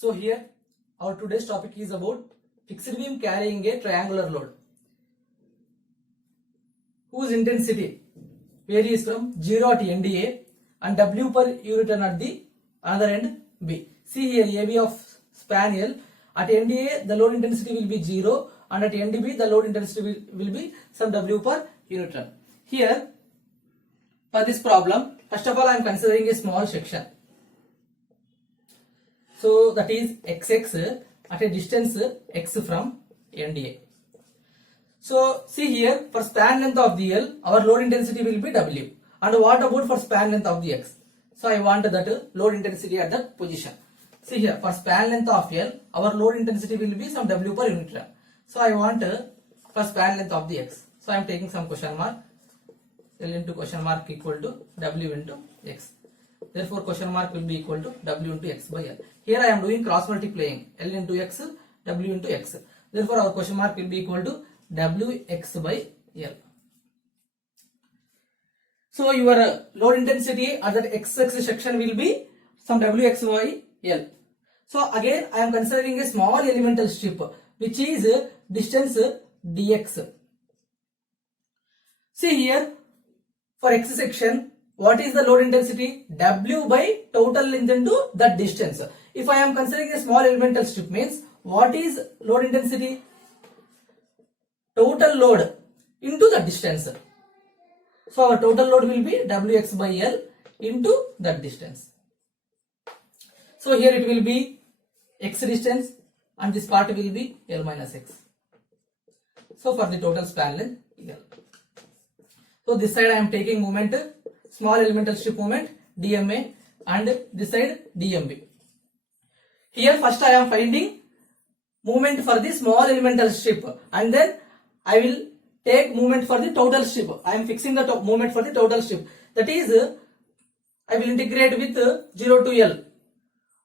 So here our today's topic is about fixed beam carrying a triangular load whose intensity varies from 0 at NDA and W per unit ton at the other end B. See here AB of span L. At NDA the load intensity will be 0 and at NDB the load intensity will be some W per unit ton. Here for this problem, first of all I am considering a small section. So that is XX at a distance x from NDA. So see here, for span length of the L, our load intensity will be W. And what about for span length of the X? So I want that load intensity at that position. See here, for span length of L, our load intensity will be some W per unit ton. So I want for span length of the X. So I am taking some question mark. L into question mark equal to W into X. Therefore question mark will be equal to W into X by L. Here I am doing cross multiplying L into X, W into X. Therefore our question mark will be equal to Wx by L. So your load intensity at that XX section will be some Wx by L. So again I am considering a small elemental strip which is distance dx. See here, for X section, what is the load intensity? W by total length into that distance. If I am considering a small elemental strip means what is load intensity? Total load into the distance. So our total load will be Wx by L into that distance. So here it will be X distance and this part will be L minus X. So for the total span length L. So this side I am taking moment, small elemental strip moment DMA and this side DMB. Here first I am finding moment for the small elemental strip and then I will take moment for the total strip. I am fixing the moment for the total strip. That is, I will integrate with 0 to L.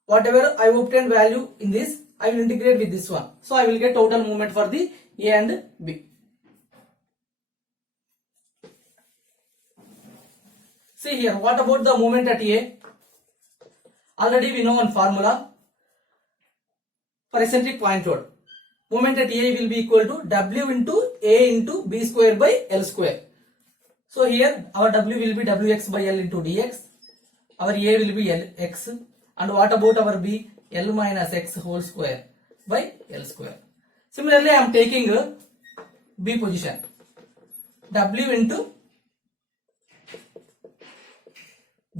Whatever I obtain value in this, I will integrate with this one. So I will get total moment for the A and B. See here, what about the moment at A? Already we know one formula for eccentric point load. Moment at A will be equal to W into A into B square by L square. So here our W will be Wx by L into dx. Our A will be Lx. And what about our B? L minus X whole square by L square. Similarly, I am taking B position. W into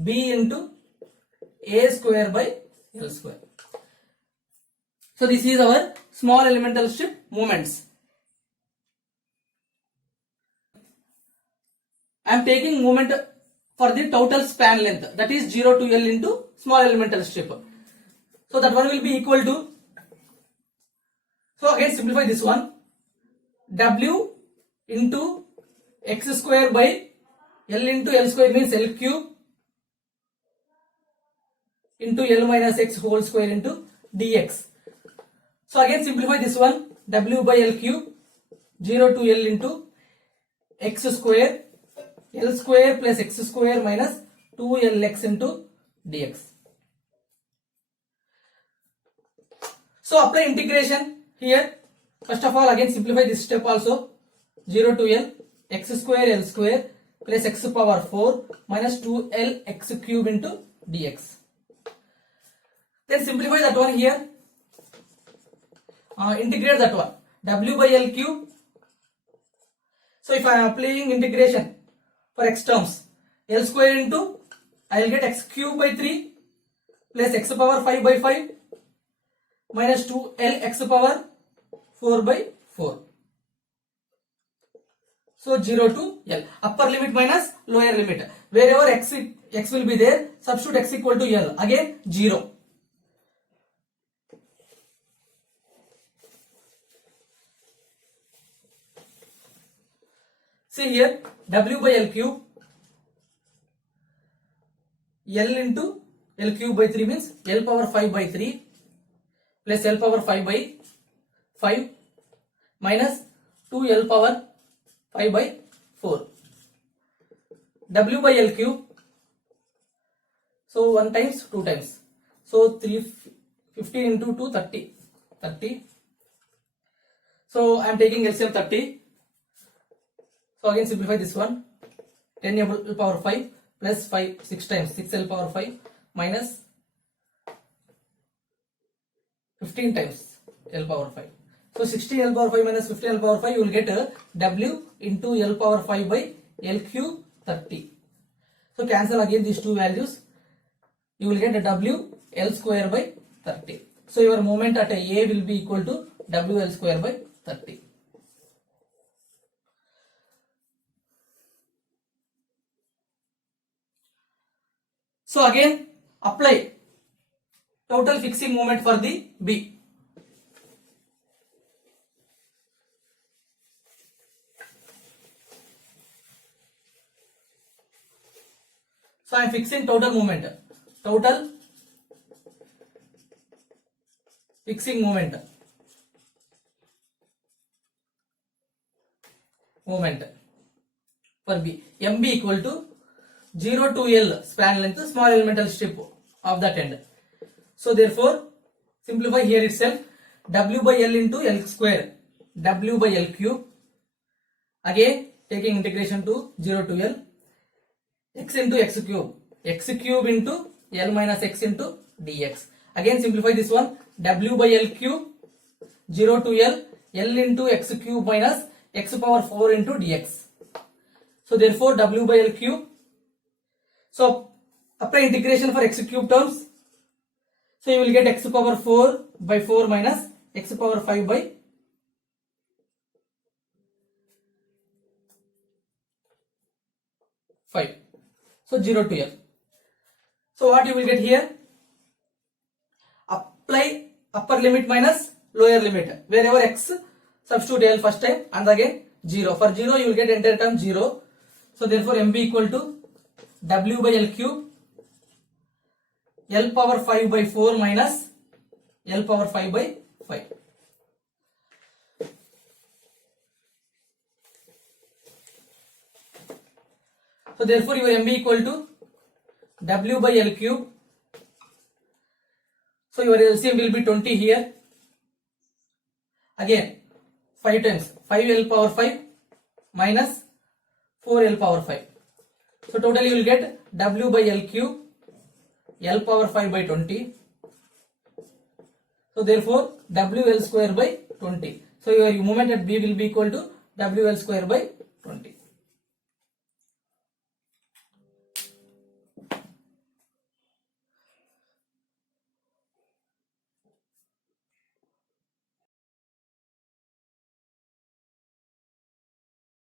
B into A square by L square. So this is our small elemental strip moments. I am taking moment for the total span length, that is 0 to L into small elemental strip. So that one will be equal to, so again simplify this one, W into X square by L into L square means L cube into L minus X whole square into dx. So again simplify this one, W by L cube 0 to L into X square, L square plus X square minus 2Lx into dx. So apply integration here. First of all again simplify this step also, 0 to L X square L square plus X power 4 minus 2Lx cube into dx. Then simplify that one here. Integrate that one, W by L cube. So if I am applying integration for X terms, L square into, I will get X cube by 3 plus X power 5 by 5 minus 2Lx power 4 by 4. So 0 to L, upper limit minus lower limit. Wherever X will be there, substitute X equal to L, again 0. See here, W by L cube, L into L cube by 3 means L power 5 by 3 plus L power 5 by 5 minus 2L power 5 by 4. W by L cube, so 1 times 2 times, so 3 15 into 2 30. 30. So I am taking LCM 30. So again simplify this one. 10 L power 5 plus 5 6 times 6 L power 5 minus 15 times L power 5. So 16 L power 5 minus 15 L power 5, you will get W into L power 5 by L cube 30. So cancel again these two values. You will get a W L square by 30. So your moment at A will be equal to W L square by 30. So again apply total fixing moment for the B. So I am fixing total moment. Total fixing moment. For B. MB equal to 0 to L span length, small elemental strip of that end. So therefore simplify here itself. W by L into L square. W by L cube. Again taking integration to 0 to L. X into X cube. X cube into L minus X into dx. Again simplify this one. W by L cube 0 to L. L into X cube minus X power 4 into dx. So therefore W by L cube. So apply integration for X cube terms. So you will get X power 4 by 4 minus X power 5 by 5. So 0 to L. So what you will get here? Apply upper limit minus lower limit. Wherever X, substitute L first time and again 0. For 0 you will get entire term 0. So therefore MB equal to W by L cube L power 5 by 4 minus L power 5 by 5. So therefore your MB equal to W by L cube. So your LCM will be 20 here. Again 5 times 5L power 5 minus 4L power 5. So totally you will get W by L cube L power 5 by 20. So therefore WL square by 20. So your moment at B will be equal to WL square by